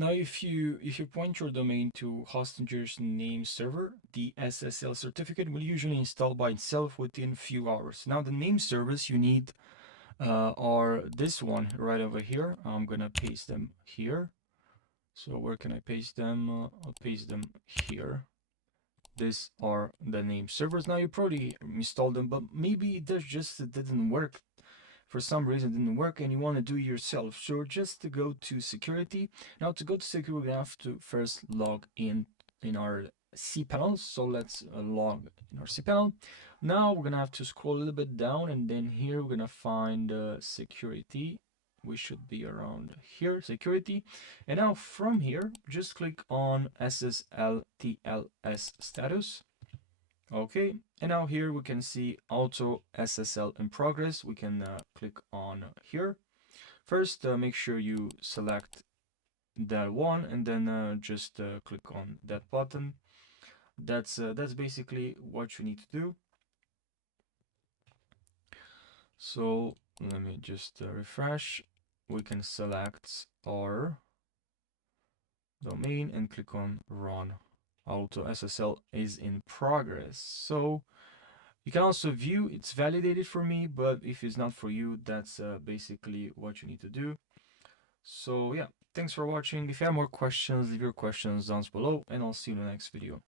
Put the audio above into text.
Now, if you point your domain to hostinger's name server, the SSL certificate will usually install by itself within few hours. Now, the name servers you need are this one right over here. I'm gonna paste them here. So where can I paste them? I'll paste them here. These are the name servers. Now you probably installed them, but maybe it didn't work. For some reason it didn't work and you want to do it yourself. So just to go to security. Now to go to security, we're gonna have to first log in our cpanel. So let's log in our cpanel. Now we're gonna have to scroll a little bit down, and then here we're gonna find security. We should be around here, security. And now from here, just click on SSL TLS status. Okay, and now here we can see auto SSL in progress. We can click on here. First, make sure you select that one, and then just click on that button. That's basically what you need to do. So let me just refresh. We can select our domain and click on run. Auto SSL is in progress. So you can also view it's validated for me, but if it's not for you, that's basically what you need to do. So yeah, thanks for watching. If you have more questions, leave your questions down below, and I'll see you in the next video.